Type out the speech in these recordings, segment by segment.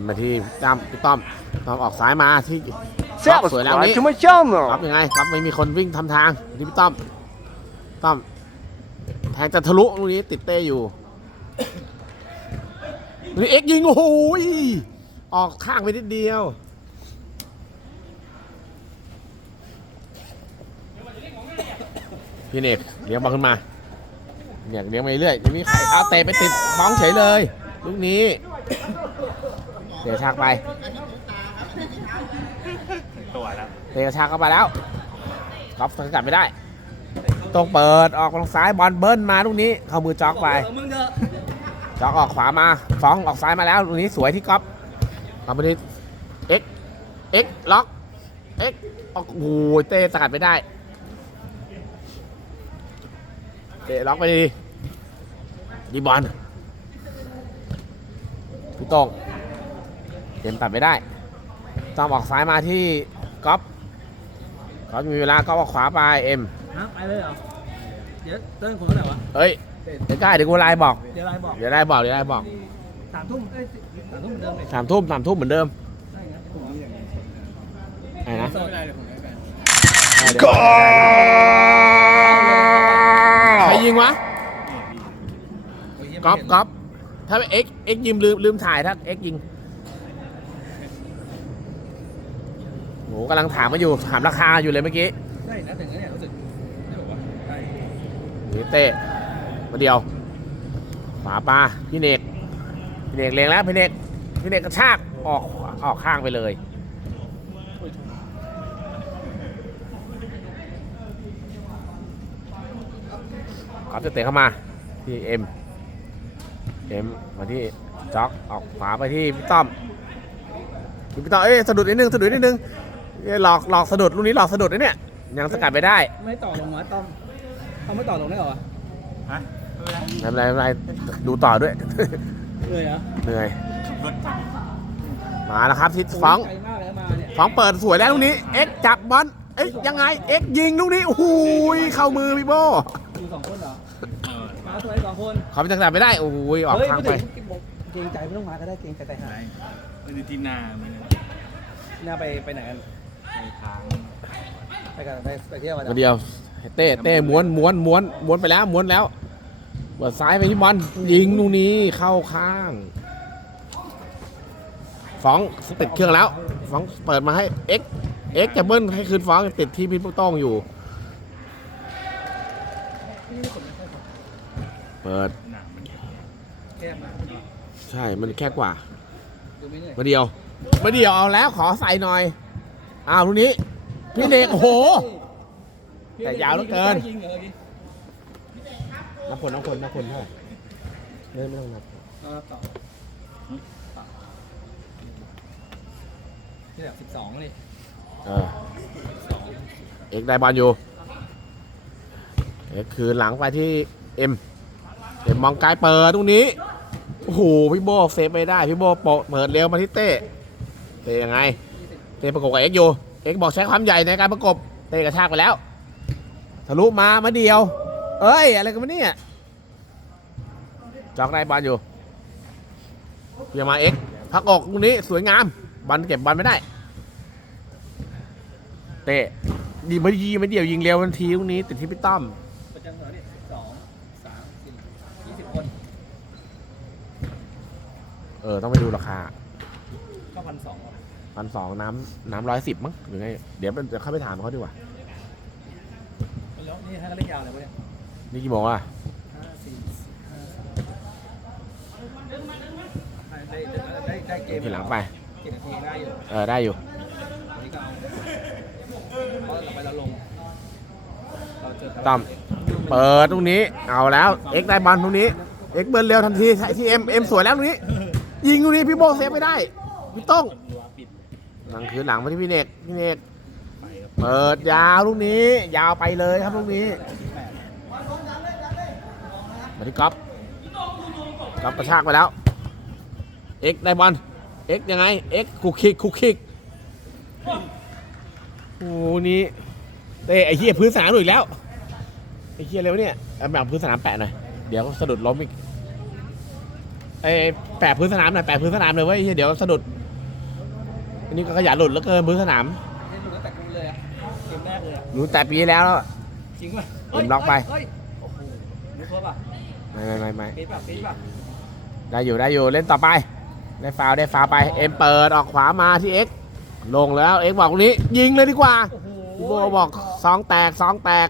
มมาที่ตั้มพี่ต้อมต้อมออกซ้ายมาที่สวยแล้วนี่ Subscribe to my channel ครับยังไงครับไม่มีคนวิ่งทำทางที่พี่ต้อมต้อมแทงจะทะลุตรงนี้ติดเต้อยู่นี่เอ็กซ์ยิงโอ้โหยออกข้างไปนิดเดียวพี่เนกเลี้ยงบอลขึ้นมาเนี่ยเลี้ยงไปเรื่อยทีนี้ใครเอาเตะไปติดฟ้องเฉยเลย ลูกนี้ เตะชากไปตัวแล้วเตะกระชากเข้าไปแล้วกอล์ฟสกัดไม่ได้ต้องเปิดออกทางซ้ายบอลเบิ้ลมาลูกนี้เข้ามือจ็อกไปจ็อกออกขวามาฟ้องออกซ้ายมาแล้วลูกนี้สวยที่ก๊อฟเอาไปที่เอ็กเอ็กล็อกเอ็กโอ้โหเตะสกัดไม่ได้เตะล็อกไปดีดีบอลพี่โต้ง เกมตัดไม่ได้ต้องออกซ้ายมาที่ก๊อฟก๊อฟมีเวลาก๊อฟออกขวาไปเอ็มฮะไปเลยเหรอ เดี๋ยวเติ้ลคนเท่าไหร่วะ เอ้ยเดี๋ยวใกล้เดี๋ยวกูไลน์บอก เดี๋ยวไลน์บอกเดี๋ยวไลน์บอกเดี๋ยวไลน์บอกสามทุ่มเอ้ยสามทุ่มเหมือนเดิมเลยสามทุ่มสามทุ่มเหมือนเดิมได้งั้นผมนี่อย่างไอ้นะเติ้ลไม่ได้เลยผมได้กันเออเดี๋ยวใครยิงวะก๊อฟก๊อฟถ้าเอ็กเอ็กยิงลืมลืมถ่ายถ้าเอ็กยิง โหกำลังถามมาอยู่ ถามราคาอยู่เลยเมื่อกี้ได้นะแต่งั้นเนี่ยรู้สึกได้บอกว่าได้นี่เตะมาเดียวฝาปลาพี่เนกพี่เนกเลงแล้วพี่เนกพี่เนกกระชากออกออกข้างไปเลยกอฟจะเตะเข้ามาที่เอ็มเอ็มมาที่จ็อกออกขวาไปที่พี่ต้อมพี่ต้อมเอ้ยสะดุดนิดนึงสะดุดนิดนึงเอ้ย หลอกหลอกสะดุดลูกนี้หลอกสะดุดนะเนี่ย ยังสกัดไม่ได้ไม่ต่อลงมาต้อมเขาไม่ต่อลงได้เหรอวะฮะไม่เป็นไรไม่เป็นไรดูต่อด้วย เลยเหรอเหนื่อย มาแล้วครับทิศฟ้อง ไกลมากเลยนะมาเนี่ยฟ้องเปิดสวยแล้วลูกนี้ เอ็กจับบอล เอ้ยยังไง เอ็กยิงลูกนี้โอ้โหยเข้ามือพี่โบอยู่สองคนเหรอมาตัวไอ้สองคนเขาไปจับไม่ได้โอ้โหยออกเฮ้ยข้างพูดไป ถึงเกรงใจไม่ต้องมาก็ได้เกรงใจแต่หาใช่ยมันอยู่ที่หน้ามันหน้าไปไปไหนกัน ในทางไปกันไปไปเที่ยวกันมาเดียวเต้เต้ม้วนม้วนม้วนม้วนไปแล้วม้วนแล้วเปิดซ้ายไปที่บอลยิงลูกนี้เข้าข้างฟ้องติดเครื่องแล้วฟ้องเปิดมาให้เอ็กเอ็กจะเบิ้ลให้คืนฟ้องติดที่พี่ปุ๊กต้องอยู่ เปิดหน้ามันแคบมากใช่มันแค่กว่าดูไม่เหนื่อยมาเดียวมาเดียวเอาแล้วขอใส่หน่อย อ้าวลูกนี้พี่เนกโอ้โห แต่ยาวเหลือเกิน ยิงเหรอเมื่อกี้นับคนนับคนนับคนเท่าไหร่ไม่ไม่ต้องนับเรารับต่อที่แบบสิบสองเลยเออเอกได้บอลอยู่เอกคืนหลังไปที่เอ็มเอ็มมองไกลเปิดตรงนี้โอ้โหพี่โบเซฟไม่ได้พี่โบโปะเปิดเร็วมาที่เต้เต้ยังไง เต้ประกบกับเอ็กอยู่เอ็กบอกใช้ความใหญ่ในการประกบเต้กระชากไปแล้วทะลุมามาเดียว เอ้ย อะไรกันวะเนี่ยจอกได้บอลอยู่เพียงมาเอ็กพักอกตรงนี้สวยงามบอลเก็บบอลไม่ได้ เตะดีไม่ดีไม่เดียวยิงเร็วทันทีตรงนี้ติดที่พี่ต้อมประจำตัวเนี่ยสิบสองสามสี่ยี่สิบคนเออ ต้องไปดูราคาก็พันสอง พันสองน้ำน้ำร้อยสิบมั้งหรือไง เดี๋ยวเดี๋ยวเข้าไปถามเขาดีกว่า แล้วนี่ให้เขาเล่นยาวเลยวะเนี่ยนี่กี่โมงอะห้าสี่ห้าได้ได้ได้ได้เกเดี๋ยมวทีหลังไปเจ็ดนาทีได้อยู่เออ ได้อยู่ วันนี้ก็เอาเพราะต่อไปเราลงเราเจอใครต้อมเปิดตรงนี้ เอาแล้ว เอ็กได้บอลตรงนี้ เอ็กเบิร์นเร็วทันทีใส่ที่เอ็มเอ็มสวยแล้วตรงนี้ ยิงตรงนี้พี่โบเซฟไม่ได้ พี่ต้องรัวปิด หลังคือหลังมาที่พี่เนกพี่เนกเปิดยาวลูกนี้ ยาวไปเลยครับลูกนี้มาที่ก๊อฟก๊อฟกระชากไปแล้ว เอ็กได้บอลเอ็กยังไงเอ็กคุกคิกคุกคิกโอ้โหนี่เต้ไอ้เหี้ยพื้นสนามหลุดอีกแล้วไอ้เหี้ยเร็วะเนี่ยเอาแบบพื้นสนามแปะหน่อยเดี๋ยวสะดุดล้มอีกไอ้แปะพื้นสนามหน่อยแปะพื้นสนามเลยเว้ยเดี๋ยวสะดุด อันนี้ก็ขยันหลุดแล้วเกินพื้นสนามเล่นดูตั้งแต่กูเลยอะเกมแรกเลยอะหลุดแต่ปีแล้วแล้ว จริงป่ะเอ็มล็อกไป เฮ้ยโอ้โหรู้ตัวป่ะไม่ไม่ไม่ไม่ปี๊ดป่ะปี๊ดป่ะได้อยู่ได้อยู่เล่นต่อไป ได้ฟาวล์ได้ฟาวล์ไป เอ็มเปิดออกขวามาที่เอ็กลงแล้วเอ็กบอกตรงนี้ ยิงเลยดีกว่าโอ้โหพี่โบบอกสองแตกสองแตก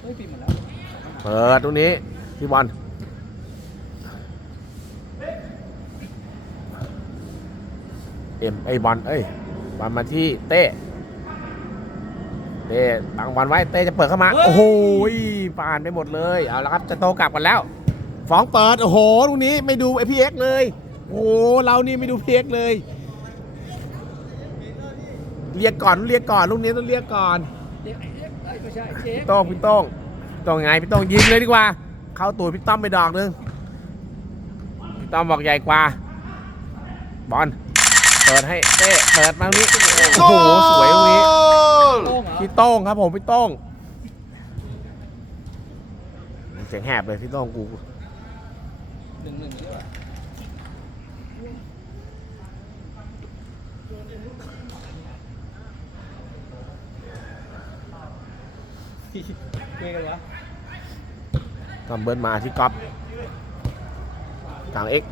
เฮ้ยปีหมดแล้วเปิดตรงนี้พี่บอล เอ็มไอยบอลเอ้ยบอลมาที่เต้เต้บังบอลไว้เต้จะเปิดเข้ามา โอ้โหผ่านไปหมดเลย เอาละครับจะโตกลับกันแล้วฟ้องเปิด โอ้โหตรงนี้ไม่ดูไอพีเอ็กเลย โอ้โหเรานี่ไม่ดูพีเอ็กเลยเรียกก่อนเรียกก่อนลูกนี้ต้องเรียกก่อนเจ๊เอ๊ะเอ้ยไม่ใช่เจ๊พี่โต้งพี่โต้งพี่โต้งไงพี่โต้งยิงเลยดีกว่า เข้าตูดพี่ต้อมไปดอกหนึงพี่ต้อมบอกใหญ่กว่า บอลเปิดให้เต้เปิดมาตรงนี้โอ้โหสวยตรงนี้โต้งเหรอพี่โต้งครับผมพี่โต้งเสียงแหบเลยพี่โต้งกูหนึ่งหนึ่งดีกว่าคุยกันวะทำเบิร์นมาที่ก๊อฟทางเอ็ก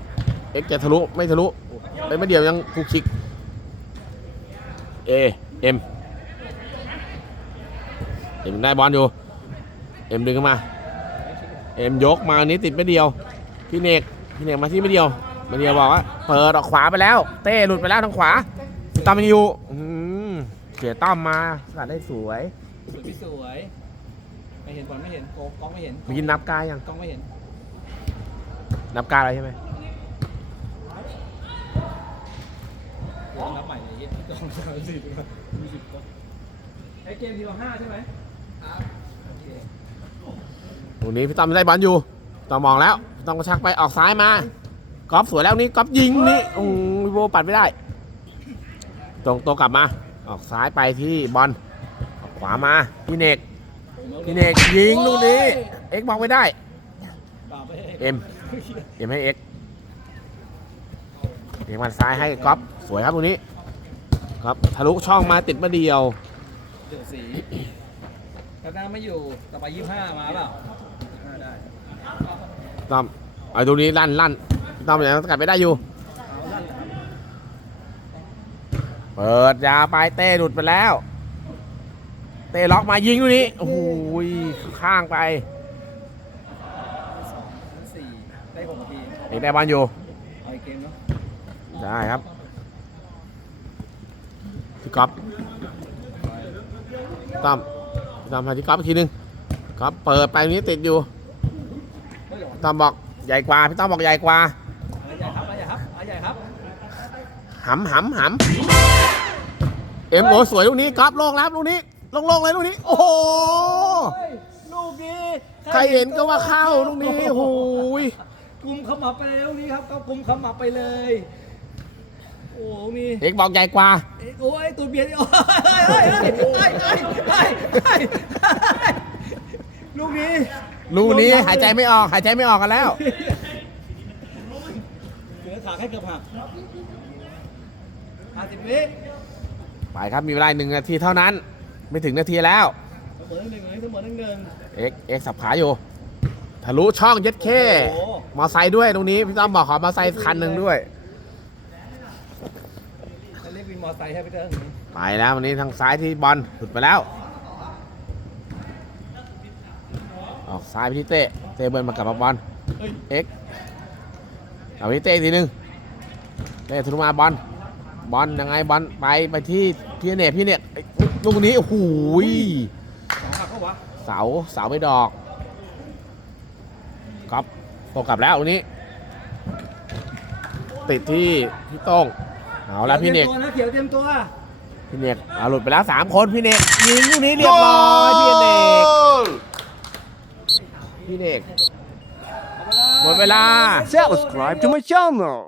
เอ็กจะทะลุไม่ทะลุ เอ้ยไม่เดียวยังกูคิกเอเอ็มเอ็มได้บอลอยู่ เอ็มดึงเข้ามา เอ็มยกมาอันนี้ติดไม่เดียว พี่เนกพี่เนกมาที่ไม่เดียวไม่เดียวบอกว่าเปิดออกขวาไปแล้ว เต้หลุดไปแล้วทางขวาพี่ต้อมยังอยู่อื้อหือเสียต้อมมาสกัดได้สวยสวยพี่สวยไม่เห็นบอลไม่เห็นโกกล้องไม่เห็นเมื่อกินนับกายยังกล้องไม่เห็น นับกายอะไรใช่ไหม เดี๋ยวนับใหม่เลยยี่กล้องสามสิบมีสิบกล้องไอเกมทีละห้าใช่ไหมครับโอเคตรงนี้พี่ตั้มได้บอลอยู่ต้อมมองแล้วต้อมกระชักไปออกซ้ายมากอล์ฟสวยแล้วนี่กอล์ฟยิงนี่โอ้โหปัดไม่ได้ ตรงตัวกลับมา ออกซ้ายไปที่บอลออกขวามาพี่เนกพี่เนกยิงลูกนี้เอ็กบอกไม่ได้เอ็มเอ็มให้เอ็กเอ็กซ์มันซ้ายให้ก๊อฟสวยครับตรงนี้ ครับทะลุช่องมาติดมาเดียวเดือดสีกระด้าไม่อยู่ต่อไปยี่ห้ามาเปล่าห้าได้ต้อมเอาตรงนี้ลั่นลั่นต้อมยังสกัดไม่ได้อยู่ เอาลั่นเลยครับเปิดยาไปเต้หลุดไปแล้ว เต้ล็อกมายิงตรงนี้โอ้โหข้างไปสองสี่ได้หกนาทีเอกได้บอลอยู่เอาอีกเกมเนาะ ได้ครับ พี่ก๊อฟต้อมต้อมให้ที่ก๊อฟอีกทีหนึงก๊อฟเปิดไปตรงนี้ติดอยู่เฮ้ยเดี๋ยวต้อมบอกใหญ่กว่าพี่ต้อมบอกใหญ่กว่าเอาใหญ่ครับเอาใหญ่ครับเอาใหญ่ครับหำหำหำเอ็มโอสวยลูกนี้ก๊อฟโล่งแล้วลูกนี้โล่งๆเลยลูกนี้ โอ้โหเฮ้ยลูกนี้ใครเห็นก็ว่าเข้าลูกนี้โอ้โหยกุมขมับไปเลยลูกนี้ครับก็กุมขมับไปเลย โอ้โหมีเอกบอกใหญ่กว่าเอ้ย โอ้ยตัวเบียดโอ้ยเฮ้ยเฮ้ยเฮ้ยเฮ้ยเฮ้ยเฮ้ยลูกนี้ลูกนี้หายใจไม่ออกหายใจไม่ออกกันแล้วเกือบขาแค่เกือบหักห้าสิบวิไปครับมีเวลาหนึ่งนาทีเท่านั้น ไม่ถึงนาทีแล้วเสมอหนึ่งเลยเสมอหนึ่งหนึ่งเอ็กเอ็กสับขาอยู่ทะลุช่องเย็ดเข้มอไซค์ด้วยตรงนี้พี่ต้อมบอกขอมอไซค์คันหนึ่งด้วย มอไซค์ให้ไปเถอะไปแล้ววันนี้ทางซ้ายที่บอลหลุดไปแล้ว ออกซ้ายไปที่เต้เต้เบิร์นมากลับมาบอลเฮ้ยเอ็กเอาไปที่เต้อีกทีหนึงเต้ทุนมาบอลบอลยังไงบอลไปไปที่พี่เนตพี่เนตไอ้ลูกนี้โอ้โหยสองหักเข้าวะเสาเสาไม่ดอกก๊อฟตกกลับแล้วตรงนี้ ติดที่พี่โต้ง เอาแล้วพี่เนกเตรียมตัวนะเขียวเตรียมตัวพี่เนกเอาหลุดไปแล้วสามคนพี่เนกยิงลูกนี้เรียบร้อยพี่เนกพี่เนกหมดเวลา Subscribe to my channel.